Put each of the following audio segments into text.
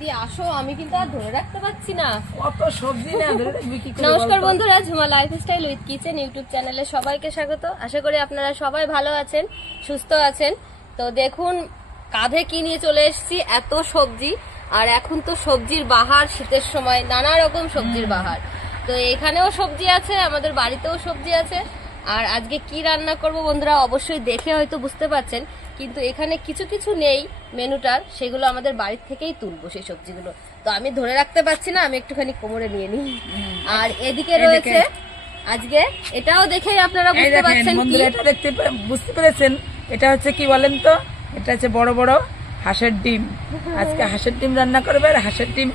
দি আসো, আমি কিন্তু আর ধরে রাখতে পারছি না, কত সবজি না ধরে রাখবি কি করে। নমস্কার বন্ধুরা, Jhuma lifestyle with kitchen YouTube চ্যানেলে সবাইকে স্বাগত। আশা করি আপনারা সবাই ভালো আছেন, সুস্থ আছেন। তো দেখুন কাঁধে কি নিয়ে চলে এসেছি, এত সবজি। আর এখন তো সবজির বাহার, শীতের সময় নানা রকম সবজির বাহার। তো এখানেও সবজি আছে, আমাদের বাড়িতেও সবজি আছে। আর আজকে কি রান্না করব বন্ধুরা অবশ্যই দেখে হয়তো বুঝতে পারছেন, কিন্তু এখানে কিছু কিছু নেই মেনুটার, সেগুলো আমাদের বাড়ির থেকেই তুলবো সেই সবজিগুলো। তো আমি ধরে রাখতে পারছি না, আমি একটুখানি কোমরে নিয়ে নিই। আর এদিকে রয়েছে আজকে, এটাও দেখেই আপনারা বুঝতে পারছেন কি, এটা দেখতে বুঝতে পেরেছেন, এটা হচ্ছে কি বলেন তো, এটা হচ্ছে বড় বড় হাঁসের ডিম। আজকে হাঁসের ডিম রান্না করবে, আর হাঁসের ডিম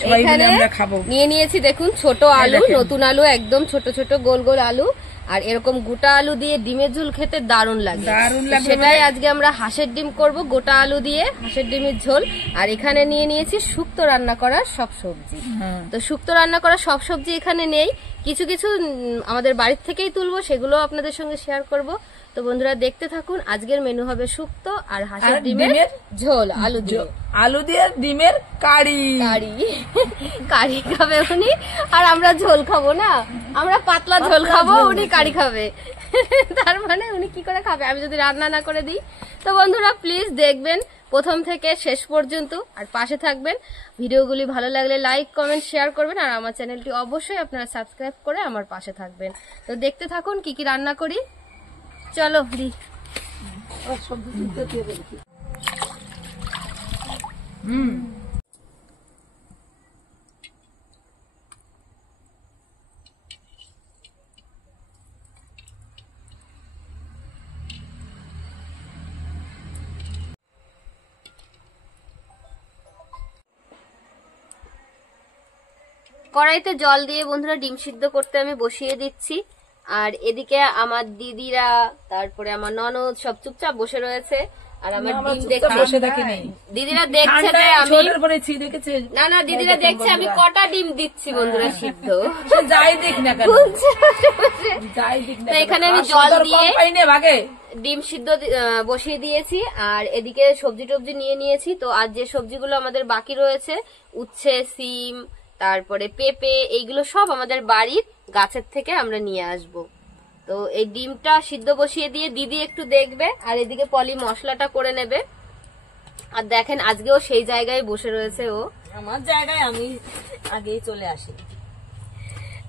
সবাই মিলে আমরা খাবো। নিয়ে নিয়েছি দেখুন ছোট আলু, নতুন আলু, একদম ছোট ছোট গোল গোল আলু। আর এরকম গোটা আলু দিয়ে ডিমের ঝোল খেতে দারুণ লাগে, সেটাই আজকে আমরা হাঁসের ডিম করব, গোটা আলু দিয়ে হাঁসের ডিমের ঝোল। আর এখানে নিয়ে নিয়েছি শুক্তো রান্না করার সব সবজি। তো শুক্তো রান্না করার সব সবজি এখানে নেই, কিছু কিছু আমাদের বাড়ির থেকেই তুলবো, সেগুলো আপনাদের সঙ্গে শেয়ার করব। তো বন্ধুরা দেখতে থাকুন, আজকের মেনু হবে শুক্তো আর হাঁসের ডিমের ঝোল, আলু দিয়ে ডিমের কারি। কারি খাবে উনি, আর আমরা ঝোল খাবো না, আমরা পাতলা ঝোল খাবো, উনি কারি খাবে। তার মানে উনি কি করে খাবে আমি যদি রান্না না করে দিই। তো বন্ধুরা প্লিজ দেখবেন প্রথম থেকে শেষ পর্যন্ত, আর পাশে থাকবেন। ভিডিওগুলি ভালো লাগলে লাইক কমেন্ট শেয়ার করবেন, আর আমার চ্যানেলটি অবশ্যই আপনারা সাবস্ক্রাইব করে আমার পাশে থাকবেন। তো দেখতে থাকুন কি কি রান্না করি, চলো দি। কড়াইতে জল দিয়ে বন্ধুরা ডিম সিদ্ধ করতে আমি বসিয়ে দিচ্ছি। আর এদিকে আমার দিদিরা, তারপরে আমার ননদ সব চুপচাপ বসে রয়েছে, আর আমার ডিম দেখছে। দিদিরা দেখছে না, না দিদিরা দেখছে আমি কটা ডিম দিচ্ছি বন্ধুরা সিদ্ধ, যাই দেখ না কেন। তো এখানে আমি জল দিয়ে ডিম সিদ্ধ বসিয়ে দিয়েছি, আর এদিকে সবজি টবজি নিয়ে নিয়েছি। তো আজ যে সবজিগুলো আমাদের বাকি রয়েছে, উচ্ছে, সিম, তারপরে পেঁপে, এইগুলো সব আমাদের বাড়ির গাছের থেকে আমরা নিয়ে আসব। তো এই ডিমটা সিদ্ধ বসিয়ে দিয়ে দিদি একটু দেখবে, আর এদিকে পলি মশলাটা করে নেবে। আর দেখেন আজকেও সেই জায়গায় বসে রয়েছে ও, আমার জায়গায় আমি আগেই চলে আসি,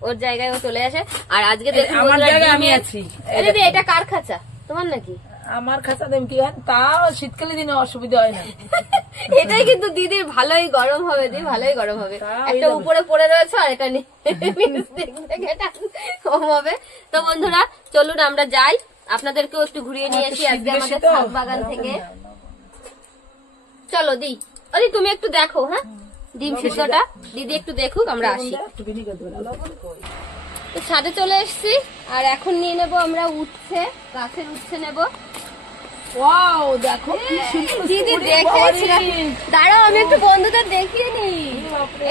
ওর জায়গায় ও চলে আসে। আর আজকে দেখুন আমার জায়গায় আমি আছি। দিদি এটা কার খাঁচা, তোমার নাকি? আমার খাঁচা দেম কি হয়, তাও শীতকালে দিনে অসুবিধা হয় না। এটাই কিন্তু দিদির ভালোই গরম হবে, দি ভালোই গরম হবে। একটা উপরে পড়ে রয়েছে, আর এটা কম হবে। তো বন্ধুরা চলুন আমরা যাই, আপনাদেরকেও একটু ঘুরিয়ে নিয়ে আসি আজকে আমাদের ছাদ বাগান থেকে। চলো দি, ওদি তুমি একটু দেখো, হ্যাঁ ডিম সিদ্ধটা দিদি একটু দেখুক, আমরা আসি। তো ছাদে চলে এসছি, আর এখন নিয়ে নেবো আমরা উচ্ছে, গাছের উচ্ছে নেবো। দেখো দিদি দেখেছিলাম, দাঁড়াও আমি একটু বন্ধুদের দেখিয়ে নি।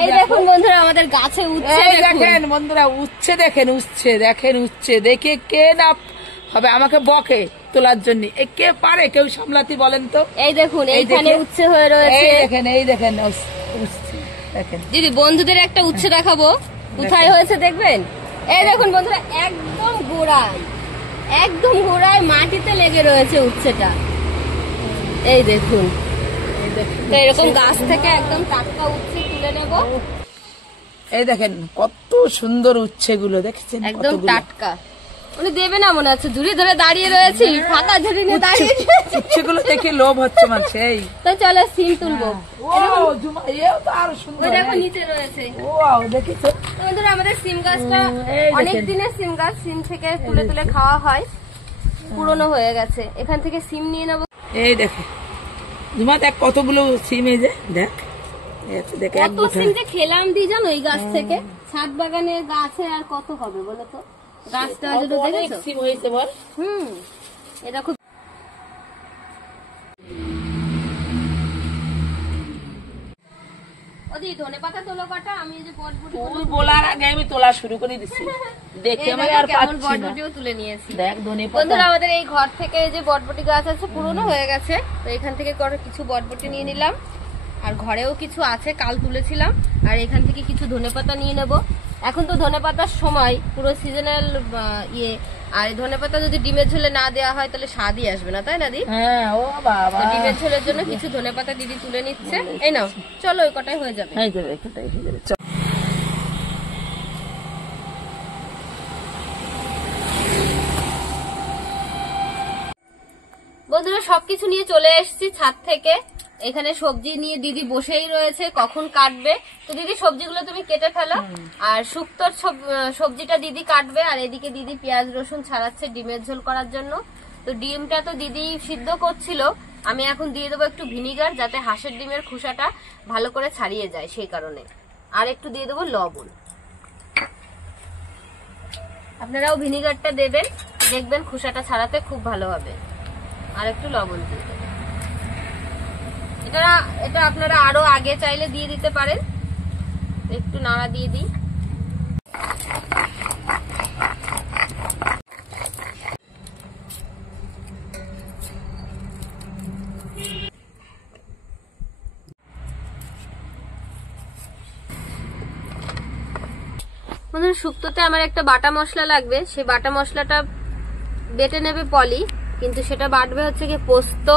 এই দেখুন বন্ধুরা আমাদের গাছে উচ্ছে দেখেন, বন্ধুরা উচ্ছে দেখেন, উচ্ছে দেখেন, উচ্ছে দেখে কে না হবে আমাকে বকে তোলার জন্য, কে পারে কেউ সামলাতে বলেন তো? এই দেখুন এইখানে উচ্ছে হয়ে রয়েছে, এই দেখেন উচ্ছে দেখেন। দিদি বন্ধুদের একটা উচ্ছে দেখাবো, কোথায় হয়েছে দেখবেন। এই দেখুন বন্ধুরা একদম গোড়ায়, একদম গোড়ায় মাটিতে লেগে রয়েছে উচ্ছেটা, এই দেখুন। তো এরকম গাছ থেকে একদম টাটকা উচ্ছে তুলে নেব। এই দেখেন কত সুন্দর উচ্ছে গুলো, দেখছেন একদম টাটকা। উনি দেবে না মনে হচ্ছে, ঝুড়ি ধরে দাঁড়িয়ে রয়েছি, ফাঁকা ঝুড়ি নিয়ে দাঁড়িয়ে উচ্ছে গুলো দেখে লোভ হচ্ছে মানুষ। এই তো চলো সিম তুলবো, দেখো নিচে রয়েছে। দেখেছো বন্ধুরা আমাদের সিম গাছটা অনেক দিনের সিম গাছ, সিম থেকে তুলে তুলে খাওয়া হয়, পুরনো হয়ে গেছে। এখান থেকে সিম নিয়ে নেবো। এই দেখো ঝুমা দেখ কতগুলো সিম, এই যে দেখ কত সিম যে খেলাম দি জানো এই গাছ থেকে। ছাদ বাগানের গাছে আর কত হবে বলো তো, গাছটা দেখেছো সিম হয়েছে বল। এটা খুব ধনেপাতা তোলো কটা, আমি যে বটবটি বলার আগে আমি তোলা শুরু করে দিচ্ছি, দেখে আমি আর পাচ্ছি না। বটবটিও তুলে নিয়েছি। দেখ ধনেপাতা বন্ধুরা আমাদের এই ঘর থেকে যে বটবটি গাছ আছে পুরনো হয়ে গেছে, তো এখান থেকে কিছু বটবটি নিয়ে নিলাম। আর ঘরেও কিছু আছে, কাল তুলেছিলাম। আর এখান থেকে কিছু ধনেপাতা নিয়ে নেব। এখন তো ধনেপাতার সময়, পুরো সিজনাল ইয়ে। আর ধনেপাতা যদি ডিমের ঝোলে না দেওয়া হয় তাহলে স্বাদই আসবে না, তাই না দি? হ্যাঁ, ও বাবা, তো ডিমের ঝোলের জন্য কিছু ধনেপাতা দিদি তুলে নিচ্ছে। এই নাও, চলো ওই কটাই হয়ে যাবে। হয়ে যাবে, এখানটাই হয়ে যাবে। চল। বন্ধুরা সবকিছু নিয়ে চলে এসেছি ছাদ থেকে। এখানে সবজি নিয়ে দিদি বসেই রয়েছে, কখন কাটবে। তো দিদি সবজিগুলো তুমি কেটে ফেলো, আর শুক্তোর সবজিটা দিদি কাটবে। আর এদিকে দিদি পেঁয়াজ রসুন ছাড়াচ্ছে ডিমের ঝোল করার জন্য। তো ডিমটা তো দিদি সিদ্ধ করছিল, আমি এখন দিয়ে দেবো একটু ভিনিগার, যাতে হাঁসের ডিমের খোসাটা ভালো করে ছাড়িয়ে যায়, সেই কারণে। আর একটু দিয়ে দেবো লবণ। আপনারাও ভিনিগারটা দেবেন, দেখবেন খোসাটা ছাড়াতে খুব ভালো হবে। আর একটু লবণ দিয়ে দেবেন। এটা আপনারা আরো আগে চাইলে দিয়ে দিতে পারেন। একটু নাড়া দিয়ে দিই। বন্ধুরা শুক্তোতে আমার একটা বাটা মশলা লাগবে, সেই বাটা মশলাটা বেটে নেবে পলি, কিন্তু সেটা বাটবে হচ্ছে কি পোস্ত,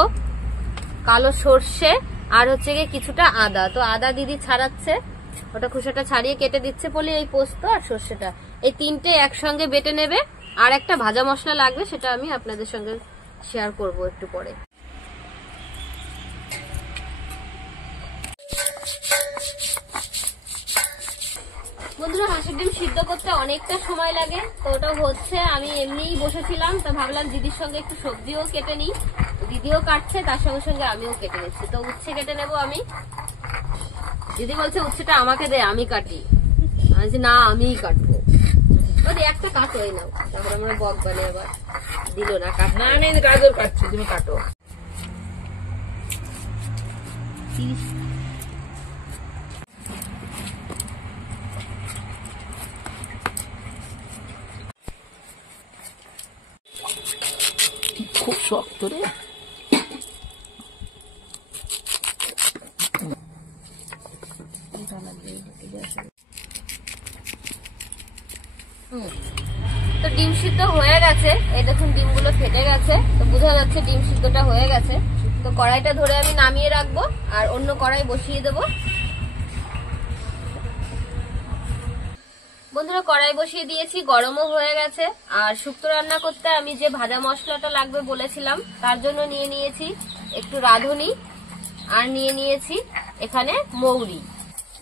কালো সর্ষে, আর হচ্ছে গিয়ে কিছুটা আদা। তো আদা দিদি ছাড়াচ্ছে, ওটা খোসাটা ছাড়িয়ে কেটে দিচ্ছে পলি। এই পোস্ত আর সর্ষেটা, এই তিনটে একসঙ্গে বেটে নেবে। আর একটা ভাজা মশলা লাগবে, সেটা আমি আপনাদের সঙ্গে শেয়ার করব একটু পরে। বন্ধুরা হাঁসের ডিম সিদ্ধ করতে অনেকটা সময় লাগে, তো ওটা হচ্ছে। আমি এমনিই বসেছিলাম, তো ভাবলাম দিদির সঙ্গে একটু সবজিও কেটে নিই। দিদিও কাটছে, তার সঙ্গে সঙ্গে আমিও কেটে নিচ্ছি। তো উচ্ছে কেটে নেবো আমি। দিদি বলছে উচ্ছেটা আমাকে দে, আমি কাটি। আমি বলছি না, আমিই কাটবো। ওদের একটা কাটো, এই নাও। তারপরে আমরা বক বানে আবার দিল না কাট। না নেই, গাজর কাটছি, তুমি কাটো। খুব শক্ত রে। তো ডিম সিদ্ধ হয়ে গেছে, এই দেখুন ডিমগুলো ফেটে গেছে, তো বোঝা যাচ্ছে ডিম সিদ্ধটা হয়ে গেছে। তো কড়াইটা ধরে আমি নামিয়ে রাখবো, আর অন্য কড়াই বসিয়ে দেবো। বন্ধুরা কড়াই বসিয়ে দিয়েছি, গরমও হয়ে গেছে। আর শুক্তো রান্না করতে আমি যে ভাজা মশলাটা লাগবে বলেছিলাম, তার জন্য নিয়ে নিয়েছি একটু রাঁধুনি, আর নিয়ে নিয়েছি এখানে মৌরি।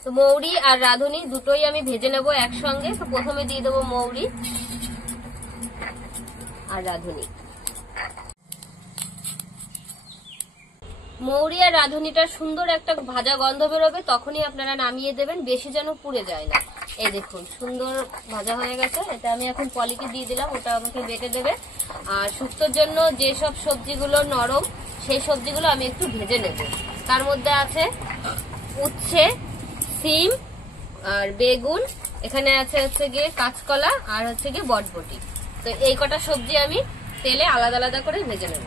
তো মৌরি আর রাঁধুনি দুটোই আমি ভেজে নেব একসঙ্গে। তো প্রথমে দিয়ে দেবো মৌরি আর রাঁধুনি। মৌরি আর রাঁধুনিটার সুন্দর একটা ভাজা গন্ধ বেরোবে, তখনই আপনারা নামিয়ে দেবেন, বেশি যেন পুড়ে যায় না। এই দেখুন সুন্দর ভাজা হয়ে গেছে। এটা আমি এখন পলিকে দিয়ে দিলাম, ওটা আমাকে বেটে দেবে। আর শুক্তোর জন্য যেসব সবজিগুলো নরম, সেই সবজিগুলো আমি একটু ভেজে নেব। তার মধ্যে আছে উচ্ছে, সিম আর বেগুন, এখানে আছে হচ্ছে গিয়ে কাঁচকলা, আর হচ্ছে গিয়ে বটবটি। তো এই কটা সবজি আমি তেলে আলাদা আলাদা করে ভেজে নেব।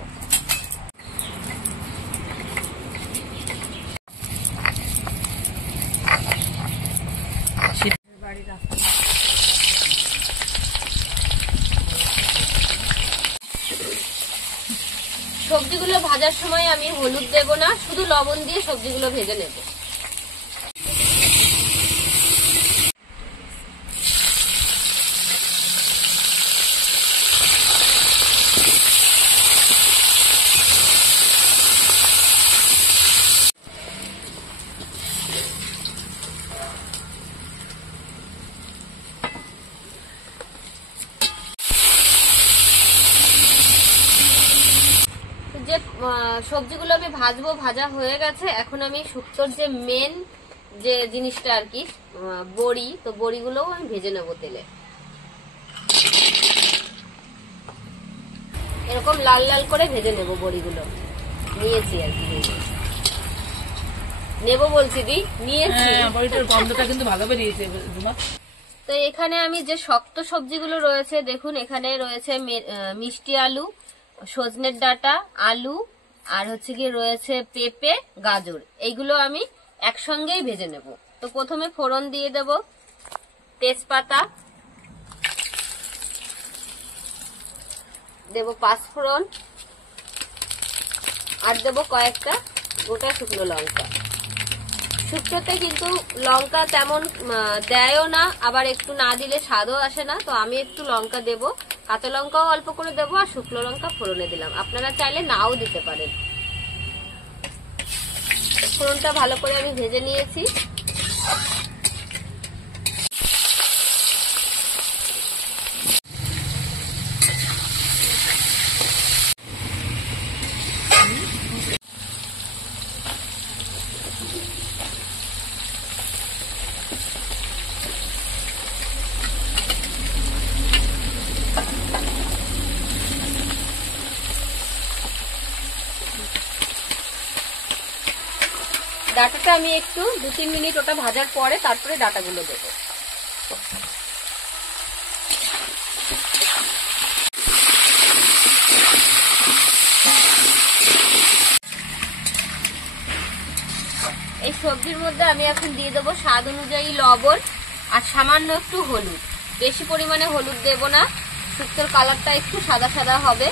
সবজিগুলো ভাজার সময় আমি হলুদ দেব না, শুধু লবণ দিয়ে সবজিগুলো ভেজে নেব। যে সবজিগুলো আমি ভাজবো ভাজা হয়ে গেছে। এখন আমি শুক্তোর যে মেন যে জিনিসটা আর কি, বড়ি, তো বড়িগুলোও আমি ভেজে নেবো তেলে। এরকম লাল লাল করে ভেজে নেবো বড়িগুলো। নিয়েছি আর কি, নেবো বলছি দি, নিয়েছি। বড়িটার গন্ধটা কিন্তু ভালো বেরিয়েছে। তো এখানে আমি যে শক্ত সবজিগুলো রয়েছে, দেখুন এখানে রয়েছে মিষ্টি আলু, সজনের ডাঁটা, আলু, আর হচ্ছে গিয়ে রয়েছে পেঁপে, গাজর। এইগুলো আমি একসঙ্গেই ভেজে নেব। তো প্রথমে ফোড়ন দিয়ে দেব, তেজপাতা দেব, পাঁচফোড়ন, আর দেব কয়েকটা গোটা শুকনো লঙ্কা। শুক্তোতে কিন্তু লঙ্কা তেমন দেয়ও না, আবার একটু না দিলে স্বাদও আসে না। তো আমি একটু লঙ্কা দেব, কাঁচা লঙ্কাও অল্প করে দেবো, আর শুকনো লঙ্কা ফোড়নে দিলাম। আপনারা চাইলে নাও দিতে পারেন। ফোড়নটা ভালো করে আমি ভেজে নিয়েছি। ডাটাটা আমি একটু 2-3 মিনিট ওটা ভাজার পরে তারপরে ডাটাগুলো দেব। এই সবজির মধ্যে আমি এখন দিয়ে দেবো স্বাদ অনুযায়ী লবণ আর সামান্য একটু হলুদ। বেশি পরিমাণে হলুদ দেব না, শুক্তোর কালারটা একটু সাদা সাদা হবে।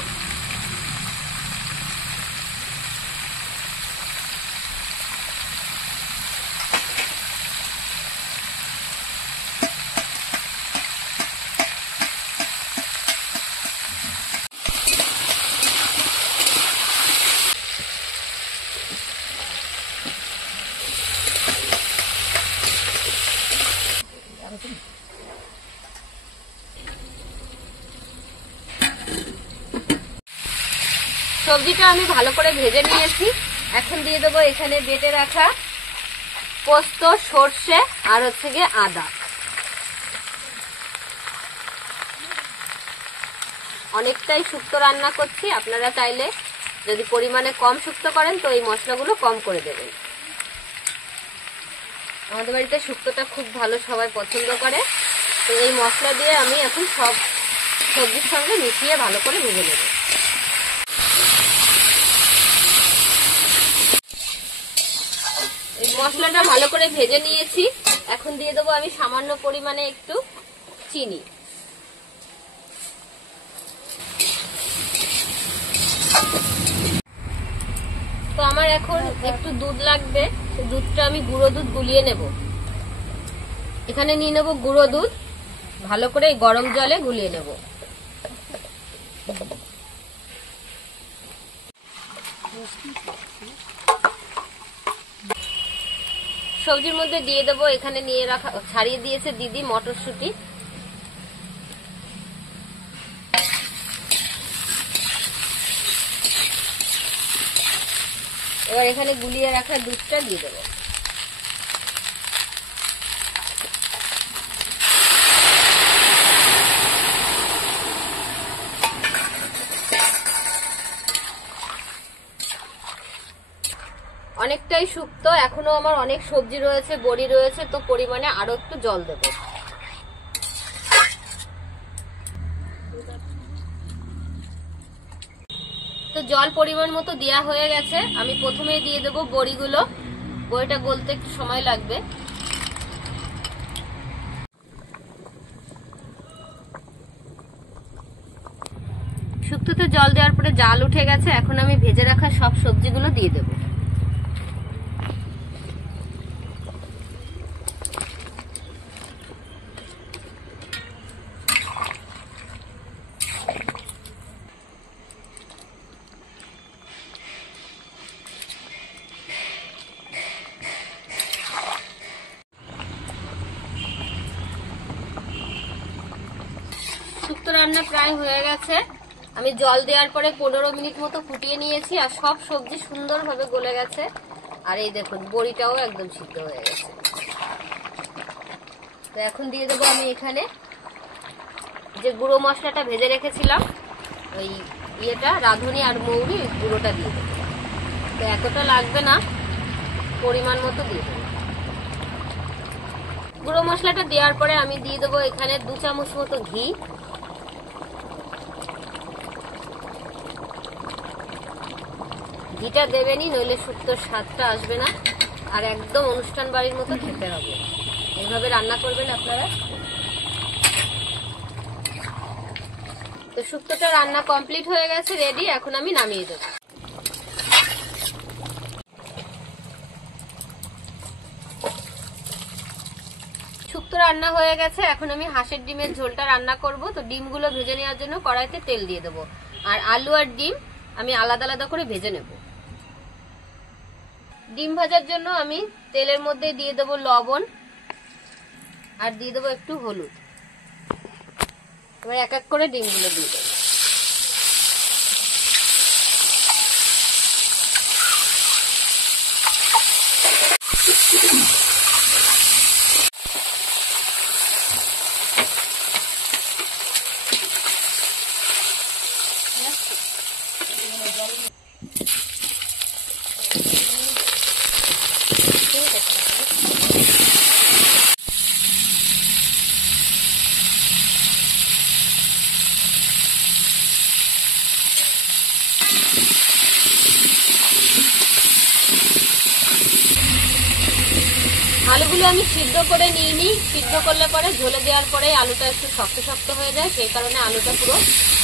সবজিটা আমি ভালো করে ভেজে নিয়েছি। এখন দিয়ে দেবো এখানে বেটে রাখা পোস্ত, সর্ষে আর হচ্ছে গিয়ে আদা। অনেকটাই শুক্তো রান্না করছি, আপনারা চাইলে যদি পরিমাণে কম শুক্তো করেন তো এই মশলাগুলো কম করে দেবেন। আমাদের বাড়িতে শুক্তোটা খুব ভালো সবাই পছন্দ করে। তো এই মশলা দিয়ে আমি এখন সব সবজির সঙ্গে মিশিয়ে ভালো করে ভেজে নেব। এই মশলাটা ভালো করে ভেজে নিয়েছি। এখন দিয়ে দেবো আমি সামান্য পরিমাণে একটু চিনি। তো আমার এখন একটু দুধ লাগবে, দুধটা আমি গুঁড়ো দুধ গুলিয়ে নেব। এখানে নিয়ে নেব গুঁড়ো দুধ, ভালো করে এই গরম জলে গুলিয়ে নেব। সবজির মধ্যে দিয়ে দেবো এখানে নিয়ে রাখা, ছাড়িয়ে দিয়েছে দিদি, মটরশুঁটি। এবার এখানে গুলিয়ে রাখা দুধটা দিয়ে দেবো। অনেকটাই শুক্তো, এখনো আমার অনেক সবজি রয়েছে, বড়ি রয়েছে, তো পরিমাণে আরো একটু জল দেব। তো জল পরিমাণ মতো দেওয়া হয়ে গেছে। আমি প্রথমেই দিয়ে দেবো বড়িগুলো, বড়িটা গলতে একটু সময় লাগবে। শুক্তোতে জল দেওয়ার পরে জাল উঠে গেছে। এখন আমি ভেজে রাখা সব সবজিগুলো দিয়ে দেবো। শুক্তো রান্না প্রায় হয়ে গেছে। আমি জল দেওয়ার পরে 15 মিনিট মতো ফুটিয়ে নিয়েছি, আর সব সবজি সুন্দরভাবে গলে গেছে। আর এই দেখুন বড়িটাও একদম সিদ্ধ হয়ে গেছে। তো এখন দিয়ে দেবো আমি এখানে যে গুঁড়ো মশলাটা ভেজে রেখেছিলাম, ওই ইয়েটা রাঁধুনি আর মৌরি গুঁড়োটা দিয়ে দেবো। তো এতটা লাগবে না, পরিমাণ মতো দিয়ে দেবো। গুঁড়ো মশলাটা দেওয়ার পরে আমি দিয়ে দেবো এখানে 2 চামচ মতো ঘি। ঘিটা দেবেনই, নইলে শুক্তোর স্বাদটা আসবে না। আর একদম অনুষ্ঠান বাড়ির মতো খেতে হবে। এইভাবে রান্না করবেন আপনারা। তো শুক্তোটা রান্না কমপ্লিট হয়ে গেছে, রেডি। এখন আমি নামিয়ে দেব। শুক্তো রান্না হয়ে গেছে, এখন আমি হাঁসের ডিমের ঝোলটা রান্না করব। তো ডিমগুলো ভেজে নেওয়ার জন্য কড়াইতে তেল দিয়ে দেবো, আর আলু আর ডিম আমি আলাদা আলাদা করে ভেজে নেব। ডিম ভাজার জন্য আমি তেলের মধ্যে দিয়ে দেবো লবণ আর দিয়ে দেবো একটু হলুদ। এবার এক এক করে ডিমগুলো দিয়ে দেবো। আলুগুলো আমি সিদ্ধ করে নিয়ে নিই। সিদ্ধ করলে পরে ঝোলে দেওয়ার পরে আলুটা একটু শক্ত শক্ত হয়ে যায়, সেই কারণে আলুটা পুরো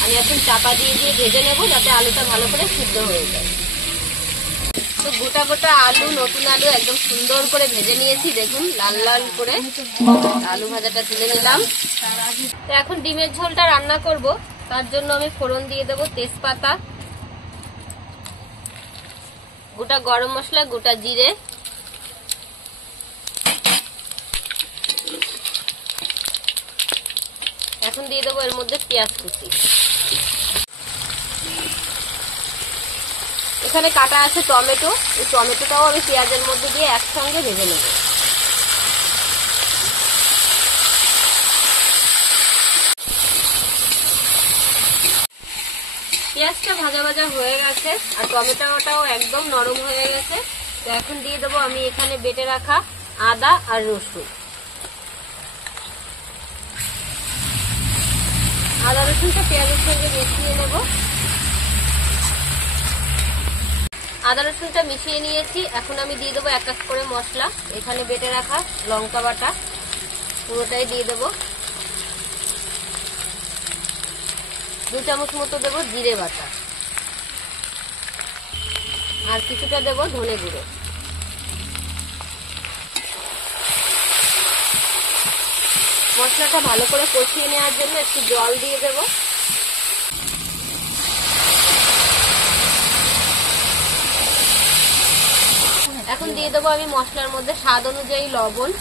আমি এখন চাপা দিয়ে দিয়ে ভেজে নেব, যাতে আলুটা ভালো করে সিদ্ধ হয়ে যায়। তো গোটা গোটা আলু, নতুন আলু একদম সুন্দর করে ভেজে নিয়েছি, দেখুন লাল লাল করে আলু ভাজাটা তুলে নিলাম। তো এখন ডিমের ঝোলটা রান্না করব, তার জন্য আমি ফোড়ন দিয়ে দেবো তেজপাতা, গোটা গরম মশলা, গোটা জিরে, এখন দিয়ে দেবো এর মধ্যে পেঁয়াজ কুচি। এখানে কাটা আছে টমেটো, এই টমেটোটাও আমি পেঁয়াজের মধ্যে দিয়ে একসঙ্গে ভেজে নেব। পেঁয়াজটা ভাজা ভাজা হয়ে গেছে আর টমেটোটাও একদম নরম হয়ে গেছে। তো এখন দিয়ে দেবো আমি এখানে বেটে রাখা আদা আর রসুন। আদা রসুনটা পেঁয়াজের সঙ্গে মিশিয়ে নেব। আদা রসুনটা মিশিয়ে নিয়েছি, এখন আমি দিয়ে দেবো এক এক করে মশলা। এখানে বেটে রাখা লঙ্কা বাটা পুরোটাই দিয়ে দেবো, 2 চামচ মতো দেবো জিরে বাটা, আর কিছুটা দেবো ধনে গুঁড়ো। মশলাটা ভালো করে কষিয়ে নেওয়ার জন্য একটু জল দিয়ে দেব। এখন দিয়ে দেবো আমি মশলার মধ্যে স্বাদ অনুযায়ী লবণ,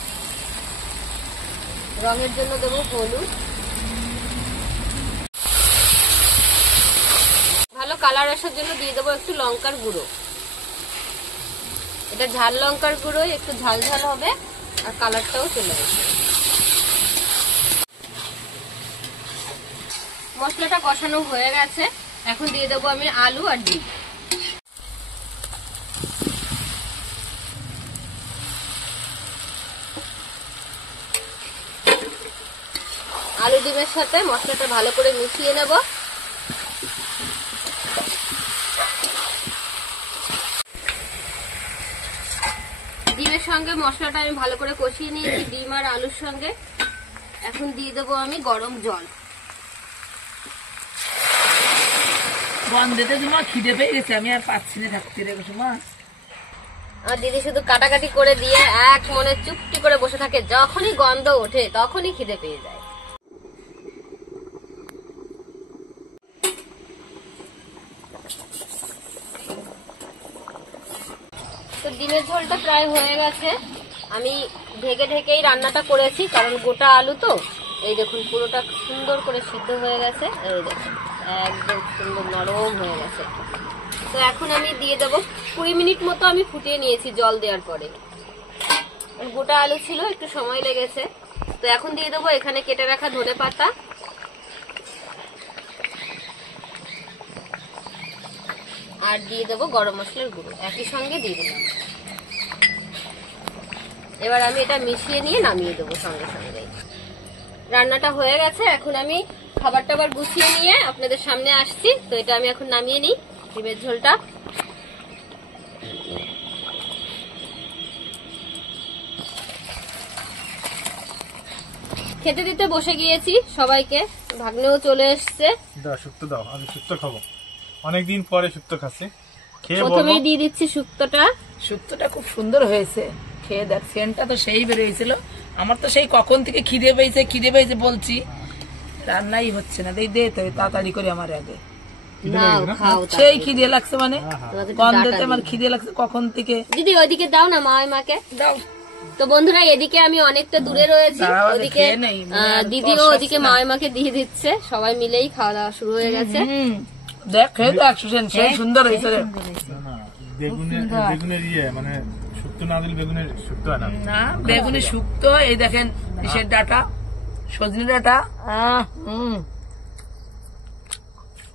রঙের জন্য দেবো হলুদ, ভালো কালার আসার জন্য দিয়ে দেবো একটু লঙ্কার গুঁড়ো। এটা ঝাল লঙ্কার গুঁড়ো, একটু ঝাল ঝাল হবে আর কালারটাও চলে আসবে। মশলাটা কষানো হয়ে গেছে, এখন দিয়ে দেবো আমি আলু আর ডিম। আলু ডিমের সাথে মশলাটা ভালো করে মিশিয়ে নেব। ডিমের সঙ্গে মশলাটা আমি ভালো করে কষিয়ে নিয়েছি, ডিম আর আলুর সঙ্গে। এখন দিয়ে দেবো আমি গরম জল। গন্ধেতে তোমার খিদে পেয়ে গেছে, আমি আর পাচ্ছি না থাকতে রেখে। তোমার আমার দিদি শুধু কাটাকাটি করে দিয়ে এক মনে চুপটি করে বসে থাকে, যখনই গন্ধ ওঠে তখনই খিদে পেয়ে যায়। তো ডিমের ঝোলটা প্রায় হয়ে গেছে, আমি ঢেকে ঢেকেই রান্নাটা করেছি, কারণ গোটা আলু তো। এই দেখুন পুরোটা সুন্দর করে সিদ্ধ হয়ে গেছে, এই দেখুন একদম সুন্দর নরম হয়ে গেছে। তো এখন আমি দিয়ে দেবো 20 মিনিট মতো আমি ফুটিয়ে নিয়েছি জল দেওয়ার পরে। গোটা আলু ছিল, একটু সময় লেগেছে। তো এখন দিয়ে দেবো এখানে কেটে রাখা ধনেপাতা, আর দিয়ে দেবো গরম মশলার গুঁড়ো, একই সঙ্গে দিয়ে দিলাম। এবার আমি এটা মিশিয়ে নিয়ে নামিয়ে দেবো সঙ্গে সঙ্গে। রান্নাটা হয়ে গেছে, এখন আমি খাবার টাবার গুছিয়ে নিয়ে আপনাদের সামনে আসছি। তো এটা আমি এখন নামিয়ে নিই ডিমের ঝোলটা। খেতে দিতে বসে গিয়েছি সবাইকে, ভাগ্নেও চলে এসছে। দাও শুক্তো দাও, আমি শুক্তো খাবো, অনেকদিন পরে শুক্তো খাচ্ছি। খেয়ে বলবো। প্রথমেই দিয়ে দিচ্ছি শুক্তোটা। শুক্তোটা খুব সুন্দর হয়েছে, খেয়ে দেখ, সেন্টটা তো সেই বেরিয়েছিল। আমার তো সেই কখন থেকে খিদে পেয়েছে বলছি, রান্নাই হচ্ছে না। দে তো তাড়াতাড়ি করে আমার আগে, নাও খাও। সেই খিদে লাগছে, মানে তোমাকে একটু গন্ধতে ডাকা আমার দিই। খিদে লাগছে কখন থেকে। দিদি ওইদিকে দাও না মাকে। দাও। তো বন্ধুরা এদিকে আমি অনেকটা দূরে রয়েছি, দাঁড়াও, আগে ওদিকে খেয়ে নেই, মনে হয় আর দিদিও তর্স ওদিকে আসছে না। মাকে দিয়ে দিচ্ছে, সবাই মিলেই খাওয়া দাওয়া শুরু হয়ে গেছে। দেখ খেয়ে দেখ সুসেন, সেই সুন্দর হয়েছে রে। না, বেগুনের মানে শুক্তো না দিলে বেগুনের শুক্তো হয় না। না বেগুনি শুক্তো, এই দেখেন ইসের ডাটা, সজনে ডাটা।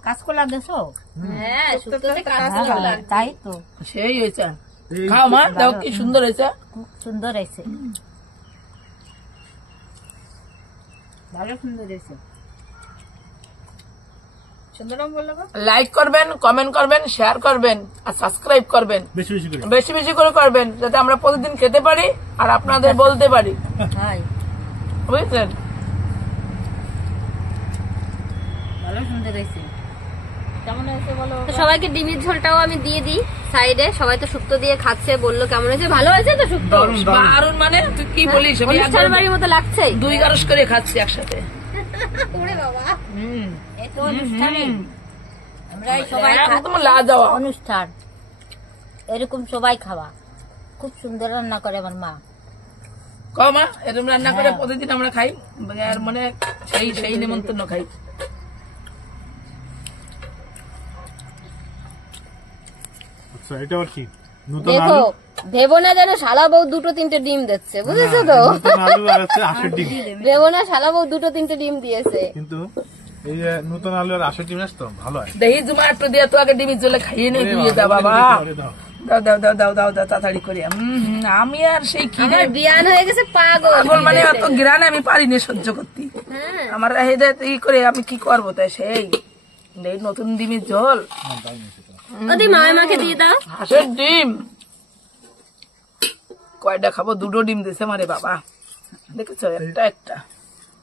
কাঁচকলা দেছো? হ্যাঁ শুক্তোতে কাঁচকলা। তাই তো, সেই হয়েছে। খাও মা, দাও, কি সুন্দর হয়েছে। খুব সুন্দর হয়েছে, ভালো সুন্দর হয়েছে। সুন্দরম বললো গো। লাইক করবেন, কমেন্ট করবেন, শেয়ার করবেন আর সাবস্ক্রাইব করবেন, বেশি বেশি করে। বেশি বেশি করে করবেন, যাতে আমরা প্রতিদিন খেতে পারি আর আপনাদের বলতে পারি, হাই, বুঝলেন? ভালো সুন্দর হয়েছে। কেমন হয়েছে বলো? তো সবাইকে ডিমের ঝোলটাও আমি দিয়ে দিই সাইডে। সবাই তো শুক্তো দিয়ে খাচ্ছে, বললো কেমন হয়েছে, ভালো হয়েছে তো শুক্তো? দারুণ দারুণ। দারুণ, মানে তুই কি বলিস, আমি অনুষ্ঠান একদম বাড়ির মতো লাগছে। 2 গারস করে খাচ্ছি একসাথে। ওরে বাবা, এই তো অনুষ্ঠানে আমরা এই সবাই একদম লাজবাব। অনুষ্ঠান এরকম সবাই খাওয়া, খুব সুন্দর রান্না করে আমার মা। কমা এরকম রান্না করে প্রতিদিন আমরা খাই, আর মানে সেই সেই নিমন্ত্রণ খাই। আচ্ছা এটা আবার কি? নতুন দেখো আলু, ভেবো না যেন শালা বউ 2-3টে ডিম দিচ্ছে, বুঝেছো তো? নতুন আলু আর হচ্ছে আঁশের ডিম। ভেবো না শালা বউ 2-3টে ডিম দিয়েছে। কিন্তু এই যে নতুন আলু আর আঁশের ডিম তো ভালো হয়। দহি জুমা একটু দিয়ে তো আগে ডিমের জলে খাইয়ে নেই, দিয়ে দাও বাবা। দাও। দাও দাও দাও দাও দাও দাও তাড়াতাড়ি করে। আমি আর সেই খিদে আমার বিয়ান হয়ে গেছে পাগল। পাগল, মানে অত গ্রানে আমি পারি না সহ্য করতে। হ্যাঁ। আমার হেদে ই করে আমি কি করবো, তাই সেই এই নতুন ডিমের ঝোল, ওদি মাকে দিয়ে দাও। হাঁসের ডিম। কয়টা খাবো, 2টো ডিম দিছে মারে বাবা, দেখেছো, একটা একটা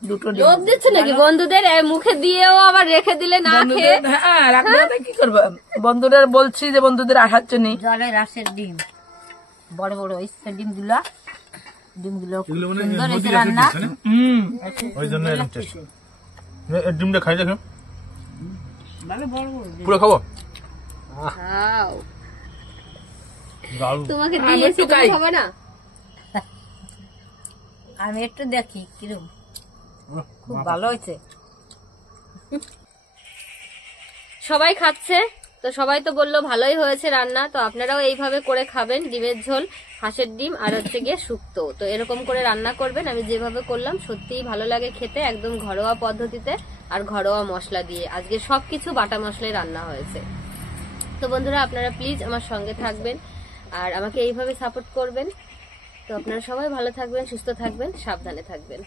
2টো ডিম। লোভ দিচ্ছে নাকি বন্ধুদের? মুখে দিয়েও আবার রেখে দিলে না খেয়ে। বন্ধুদের, হ্যাঁ রাখবে না তো কি করবো, বন্ধুদের বলছি যে বন্ধুদের আসার জন্য। জলের রাসের ডিম, বড় বড় হয়েছে ডিমগুলো, ডিমগুলো খুব এগুলো মানে সুন্দর হয়েছে নদীর আঁশের ডিম, রান্না। তাই না? হুম ওই জন্য এরকম টেস্ট। এই ডিমটা খাই দেখো, ভালো বড় বড় ডিম। পুরো খাবো। খাও, দারুণ। তোমাকে আমি দিয়েছি, একটু তুমি খাই। খাবে না? আমি একটু দেখি কিরম, খুব ভালো হয়েছে। সবাই খাচ্ছে, তো সবাই তো বললো ভালোই হয়েছে রান্না। তো আপনারাও এইভাবে করে খাবেন, ডিমের ঝোল, হাঁসের ডিম আর হচ্ছে গিয়ে শুক্তো। তো এরকম করে রান্না করবেন, আমি যেভাবে করলাম সত্যিই ভালো লাগে খেতে, একদম ঘরোয়া পদ্ধতিতে আর ঘরোয়া মশলা দিয়ে। আজকে সবকিছু বাটা মশলায় রান্না হয়েছে। তো বন্ধুরা আপনারা প্লিজ আমার সঙ্গে থাকবেন আর আমাকে এইভাবে সাপোর্ট করবেন। তো আপনারা সবাই ভালো থাকবেন, সুস্থ থাকবেন, সাবধানে থাকবেন।